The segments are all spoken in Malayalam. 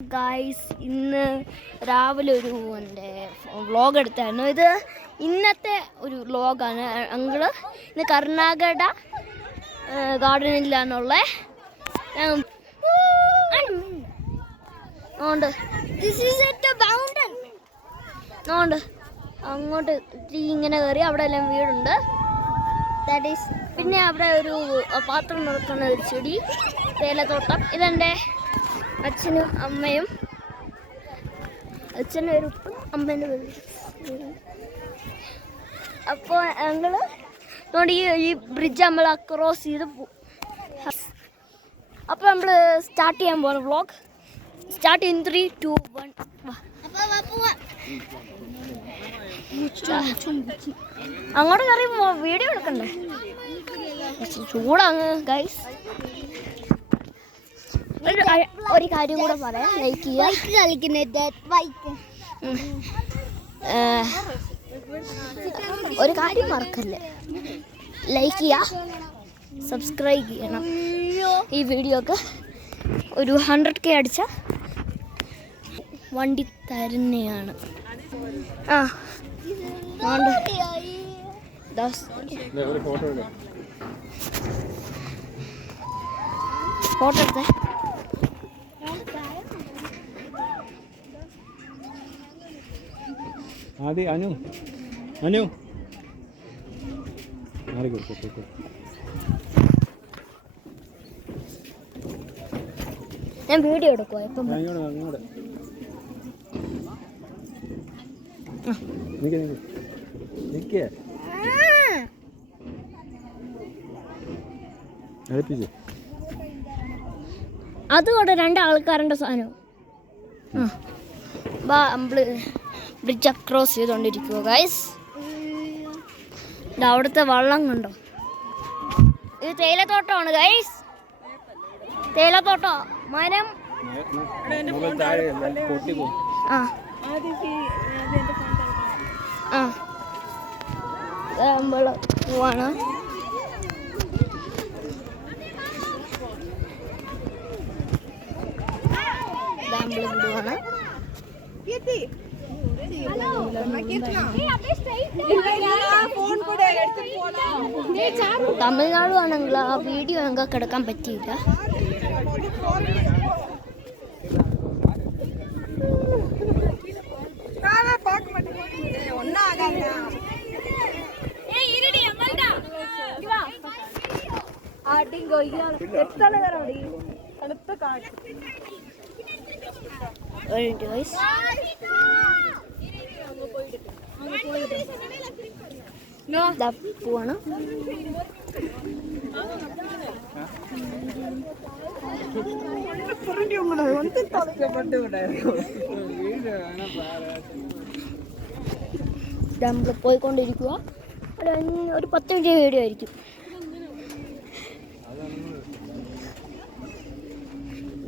ഗായ്സ്, ഇന്ന് രാവിലെ ഒരു വ്ളോഗ് എടുത്തായിരുന്നു. ഇത് ഇന്നത്തെ ഒരു വ്ളോഗാണ്. അങ്കിള് ഇന്ന് കർണാടക ഗാർഡനിലാണുള്ള അങ്ങോട്ട് ഇങ്ങനെ കയറി അവിടെ എല്ലാം വീടുണ്ട്. ദാറ്റ് ഈസ് പിന്നെ അവിടെ ഒരു പാത്രം നടക്കുന്ന ഒരു ചെടി, തേയിലത്തോട്ടം. ഇതെൻ്റെ അച്ഛനും അമ്മയും. അച്ഛൻ്റെ പേര് ഉപ്പും, അമ്മേൻ്റെ പേര്. അപ്പോൾ ഞങ്ങള് ഈ ബ്രിഡ്ജ് നമ്മൾ ക്രോസ് ചെയ്ത് പോകും. അപ്പോൾ നമ്മൾ സ്റ്റാർട്ട് ചെയ്യാൻ പോകുന്ന വ്ളോഗ്. Start in 3, 2, 1. അങ്ങോട്ട് കയറി വീഡിയോ എടുക്കണ്ടേ? ചൂടാണ് ഗൈസ്. ഒരു കാര്യം കൂടെ പറയാം, ലൈക്ക് ചെയ്യുക. ഒരു കാര്യം മറക്കല്ലേ, ലൈക്ക് ചെയ്യുക, സബ്സ്ക്രൈബ് ചെയ്യണം. ഈ വീഡിയോക്ക് ഒരു 100K അടിച്ച വണ്ടി തരുന്നതാണ്. ഫോട്ടോ എടുത്തേ. ഞാൻ വീഡിയോ എടുക്കുവാ. അതുകൊണ്ട് 2 ആൾക്കാരുടെ സാധനം. നമ്മള് ബ്രിഡ്ജ് ക്രോസ് ചെയ്തോണ്ടിരിക്കുക ഗൈസ്. അവിടുത്തെ വള്ളം കണ്ടോ? ഇത് തേയിലത്തോട്ടമാണ് ഗൈസ്. തേയിലത്തോട്ടം, മരം. പോവാണ്. വിടുവാണ്. തമിഴ്നാട് ആണെങ്കിൽ ആ വീഡിയോ ഞങ്ങൾക്ക് എടുക്കാൻ പറ്റിയില്ല. പോവാണ്. നമ്മൾ പോയിക്കൊണ്ടിരിക്കുക. ഒരു 10 മിനിറ്റ് വീഡിയോ ആയിരിക്കും.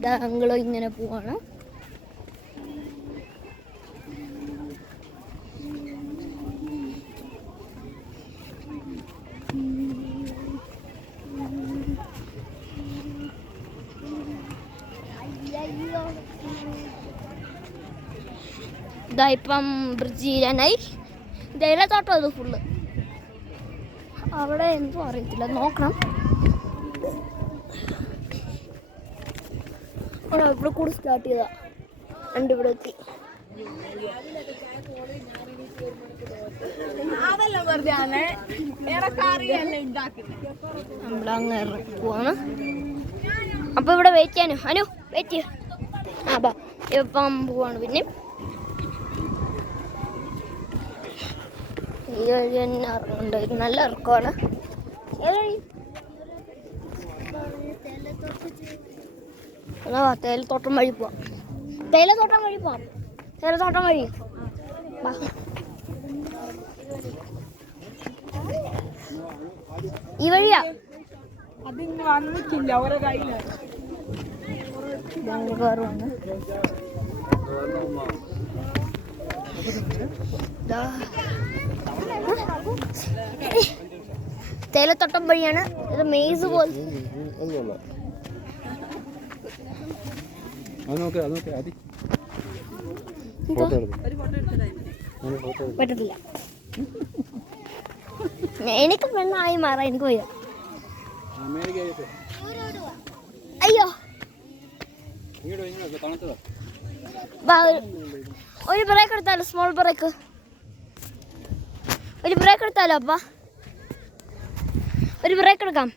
ഞങ്ങൾ ഇങ്ങനെ പോവാണ്. ഇപ്പം ബ്രിഡ്ജ് ചെയ്യാനായി. തേയിലത്തോട്ടം ഇത് ഫുള്ള്. അവിടെ എന്തോ അറിയത്തില്ല, നോക്കണം. ഇവിടെ കൂടി സ്റ്റാർട്ട് ചെയ്താ ഇവിടെ എത്തി. നമ്മളങ്ങ് ഇറക്കുവാണ്. അപ്പൊ ഇവിടെ വെയിറ്റ് ചെയ്യാനോ? അനു വെയിറ്റ് ചെയ്യാം. ഇപ്പം പോവാണ്. പിന്നെ ഈ വഴി തന്നെ ഇറങ്ങുന്നുണ്ട്. ഇത് നല്ല ഇറക്കമാണ്. തേയിലത്തോട്ടം വഴി പോവാം. തേയിലത്തോട്ടം വഴി ഈ വഴിയാ. തേയിലത്തോട്ടം വഴിയാണ്. ഇത് മെയ്സ് പോലെ. നോക്ക് പറ്റത്തില്ല. എനിക്ക് പെണ്ണായി മാറാം, എനിക്ക് വയ്യ. അയ്യോ ഒരു ബ്രേക്ക് എടുത്താലോ, സ്മോൾ ബ്രേക്ക്. ഒരു ബ്രേക്ക് എടുത്താലോ അപ്പ, ഒരു ബ്രേക്ക് എടുക്കാം.